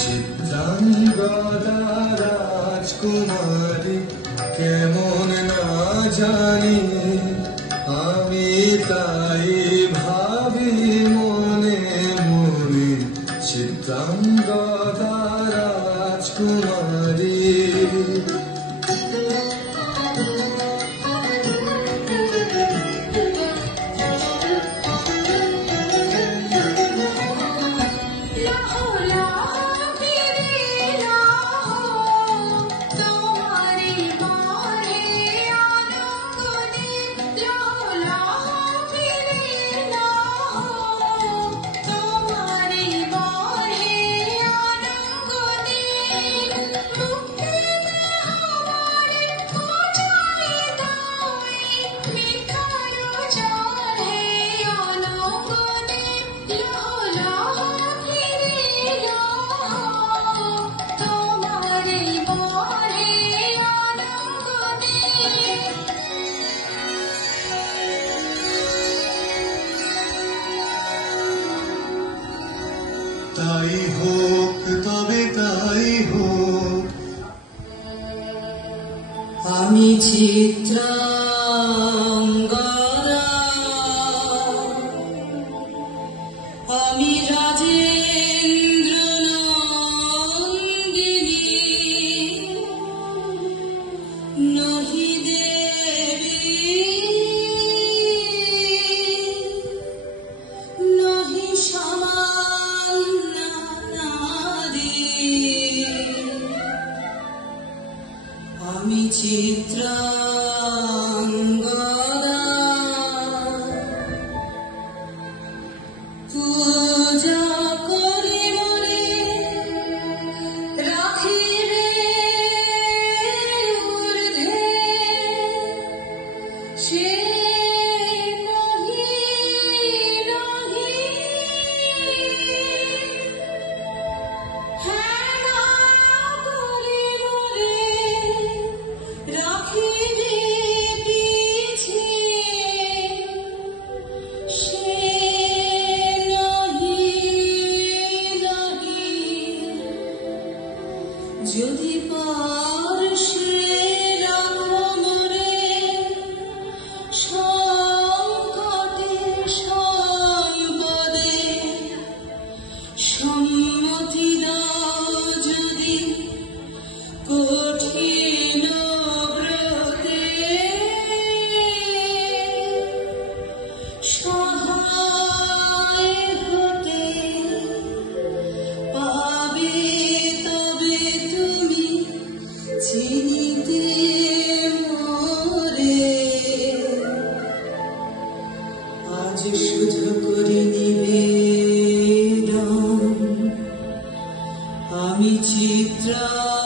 চিত্রাঙ্গদা রাজকুমারী কেমন না জানি, আমি তাই ভাবি মনে মনে। চিত্রাঙ্গদা রাজকুমারী তাই হোক, তবে তাই হোক। আমি চিত্রাঙ্গদা, আমি রাজেন্দ্র নন্দিনী, নহি দেবী নহি আমি চিত্রাঙ্গদা, পূজা করি মনে রাখিবে ঊর্ধ্বে, সে নহি নহি রাখিবে পিছে, সে নহি নহি। যদি পার্শ্বে রাখো মোরে সংকটে সম্পদে, সম্মতি দাও যদি কঠিন ব্রতে, সহায় হতে পাবে তবে তুমি চিনিতে মোরে। আজ শুধু করি নিবেদন, আমি চিত্রাঙ্গদা।